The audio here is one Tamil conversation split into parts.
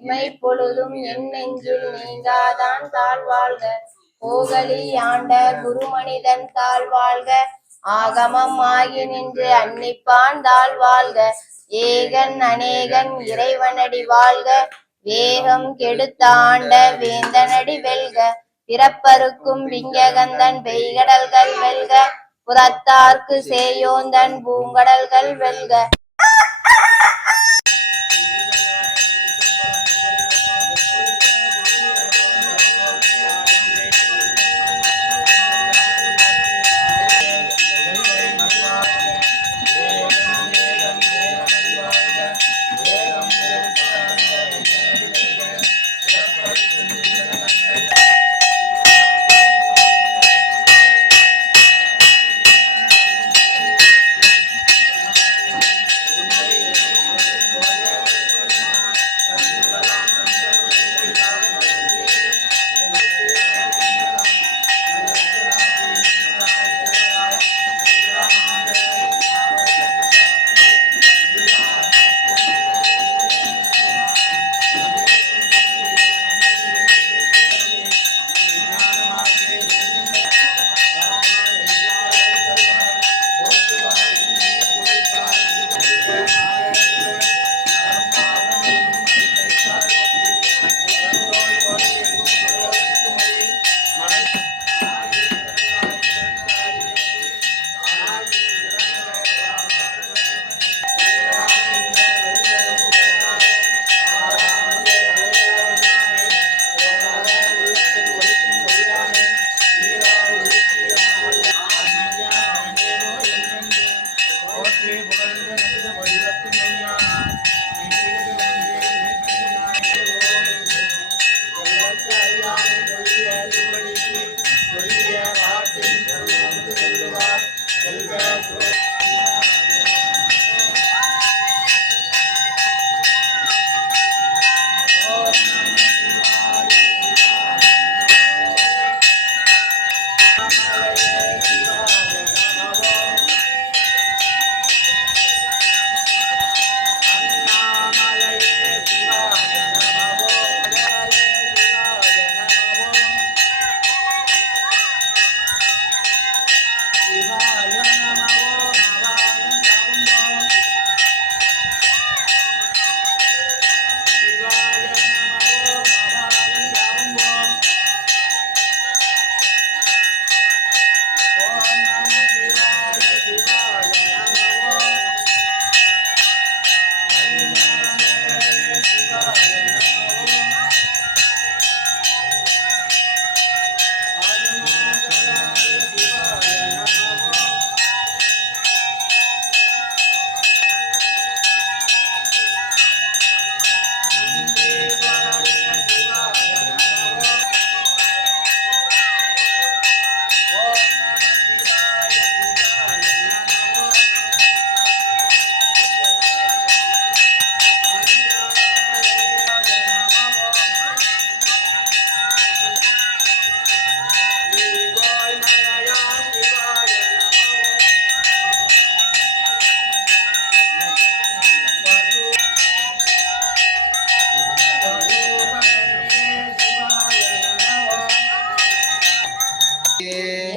இமைப்பொழுதும் என் நெஞ்சில் நீங்காதான் தாழ்வாழ்க. கோகலி ஆண்ட குருமனிதன் தாழ்வாழ்க. ஆகமம் ஆகி நின்று அன்னிப்பான் தாழ்வாழ்க. ஏகன் அநேகன் இறைவனடி வாழ்க. வேகம் கெடுத்தாண்ட வேந்தனடி வெல்க. பிறப்பருக்கும் விஞ்ஞகந்தன் பெய்கடல்கள் வெல்க. புறத்தார்க்கு சேயோந்தன் பூங்கடல்கள் வெல்க.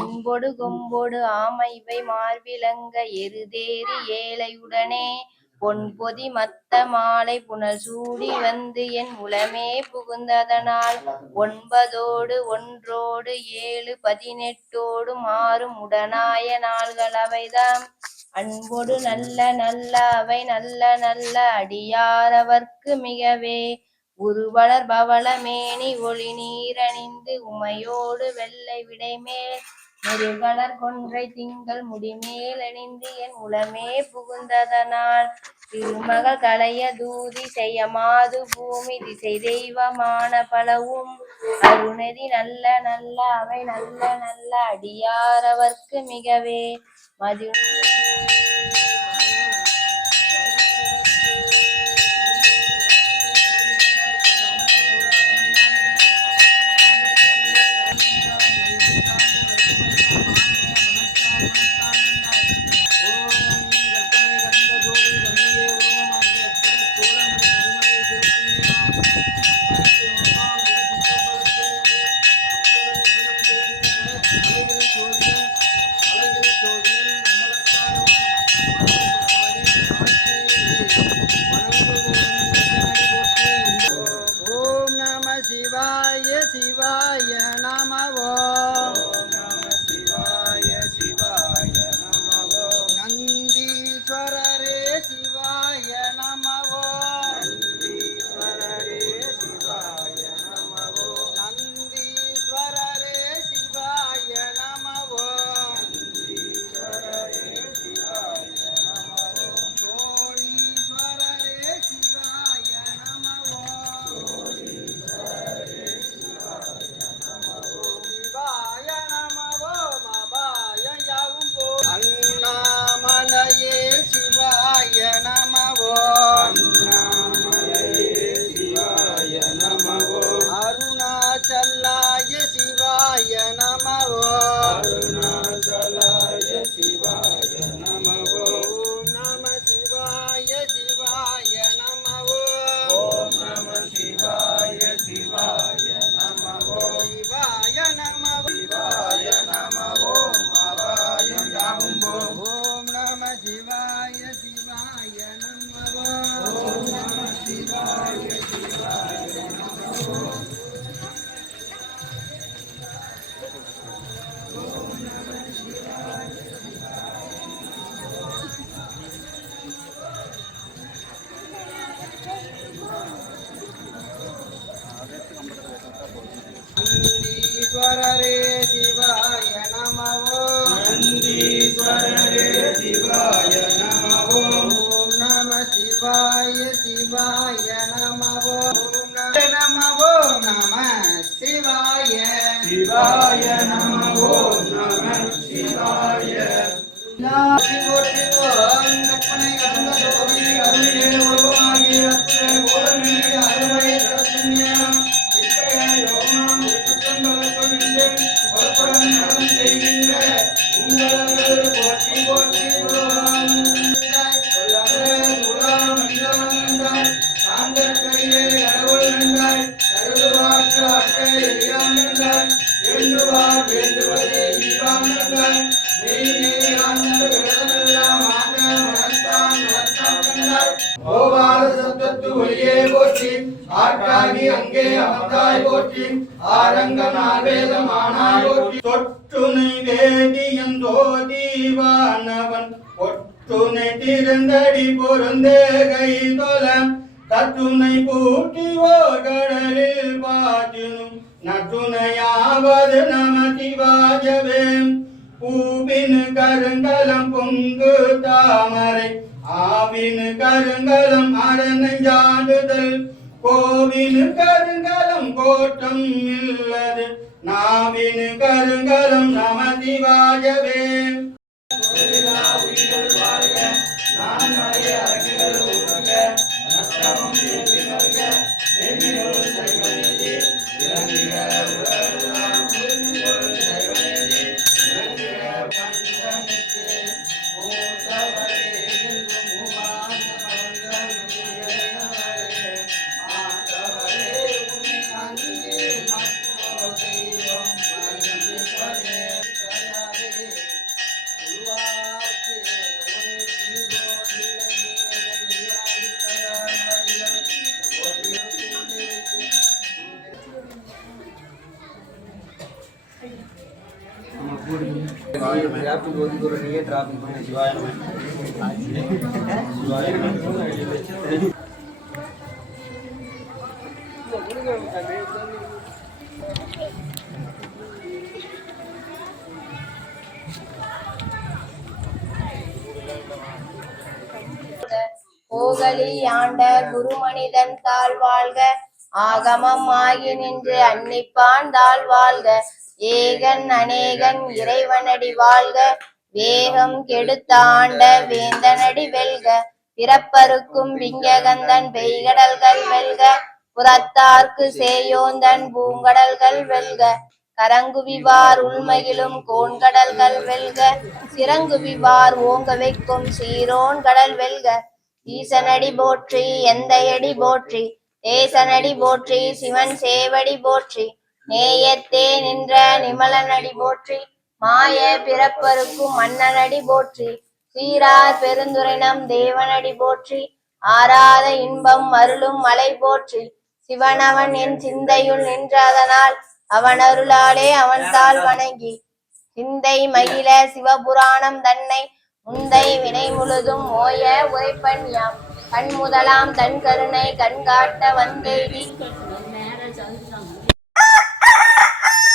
என்பொடு கொம்பொடு ஆமைவை மார்பிலங்க எருதேறி ஏழையுடனே பொன்பொதி மத்த மாலை புனல் சூடி வந்து என் உளமே புகுந்ததனால் ஒன்பதோடு ஒன்றோடு 7 18 மாறும் உடனாய நாள்கள் அவைதாம். அன்பொடு நல்ல நல்ல அவை நல்ல நல்ல அடியாரவர்க்கு மிகவே உருவளர் பவள மேனி ஒளி நீரணிந்து உமையோடு வெள்ளை விடைமேல் முருகலர் கொன்றை திங்கள் முடிமேல் அணிந்து என் உளமே புகுந்ததனால் திருமகள் களைய தூதி செய்ய மாது பூமி திசை தெய்வமான பலவும் அருணதி நல்ல நல்ல அவை நல்ல நல்ல அடியாரவர்க்கு மிகவே மது ஓம் நம சிவாய சிவாய நம ஓம் நந்தீஸ்வரரே சிவாய நம ஓம் நந்தீஸ்வரரே சிவாய நம ஓம் நந்தீஸ்வரரே சிவாய நம ஓம் நந்தீஸ்வரரே சிவாய நம ஓம் சோழீஸ்வரரே சிவாய நம ஓம் சோழீஸ்வரரே சிவாய நம ஓம் சிவாய நம ஓம் அபாய யாவும் போ அண்ணாமலையே சிவாய நம ஓம் அண்ணாமலையே சிவாய நம ஓம் அருணாச்சலாய சிவாய நம ஓம் அருணாச்சலாய சிவாய நம ஓம் நம சிவாய சிவாய நம ஓம் நம சிவாய சிவாய நம ஓம் சிவாய நம சிவாய நம ஓம் அபாயம் யாவும் ஓம் நம சிவாய சிவாய நம ஓம் நம சிவாய சிவாய நம ஓம் நந்தீஸ்வரரே சிவாய நம ஓம் நந்தீஸ்வரரே சிவாய நம ஓம் ஓம் நம சிவாய சிவாய நம ஓம் நம ஓம் நம சிவாய சிவாய நம ஓம் நம சிவாய ஓம் கற்பனை கடந்த ஜோதி அருளிலே உருவாகிய கோலமே அருமை தரத்துண்யம் யோகம் குற்றங்களுக்கு செய்கின்ற உங்கள் போற்றி போற்றி கையிலே கடவுள் என்றாய் கருதுவாக்கு அக்கை எல்லாம் என்றாய் வேண்டுவார் வேண்டுவதே இவாம் என்றாய் ஒளியே போற்றி ஆற்றாகி அங்கே அமர்ந்தாய் போற்றி ஆரங்கமாய் வேதமானாய் போற்றி தொற்றுனை வேதியன் தோதிவானவன் ஒற்றுனை திறந்தடி பொருந்தே கை தொல தற்றுனை பூட்டி ஓர் கடலில் பாற்றினும் நற்றுணையாவது நம சிவாயவே பூவின் கருங்கலம் பொங்கு தாமரை ஆவின் கருங்கலம் அரணஞ்சாடுதல் கோவின் கருங்கலம் கோட்டம் இல்லது நாவின் கருங்கலம் நம சிவாயவே ट्रैफिक बहुत दूर नहीं है ट्रैफिक में शिवाय में शिवाय में கோகலி ஆண்ட குருமனிதன் தாழ் வாழ்க ஆகமம் ஆகி நின்று அன்னிப்பான் தாழ் வாழ்க ஏகன் அநேகன் இறைவனடி வாழ்க வேகம் கெடுத்தாண்ட வேந்தனடி வெல்க பிறப்பருக்கும் விங்ககந்தன் பெய்கடல்கள் வெல்க புறத்தார்க்கு சேயோந்தன் பூங்கடல்கள் வெல்க கரங்குவிவார் உள்மகிழும் கோண்கடல்கள் வெல்க சிறங்குவிவார் ஓங்க வைக்கும் சீரோன் கடல் வெல்க ஈசனடி போற்றி எந்தையடி போற்றி தேசனடி போற்றி சிவன் சேவடி போற்றி நேயத்தே நின்ற நிமலனடி போற்றி மாய பிறப்பருக்கும் மன்னனடி போற்றி சீரார் பெருந்துரைனம் தேவனடி போற்றி ஆராத இன்பம் அருளும் மலை போற்றி சிவனவன் என் சிந்தையுள் நின்றதனால் அவன் அருளாலே அவன் தாள் வணங்கி சிந்தை மகிழ சிவபுராணம் தன்னை முந்தை வினை முழுதும் ஓய உரைப்பன் யாம் கண் முதலாம் தன் கருணை கண்காட்ட வந்தெய்தி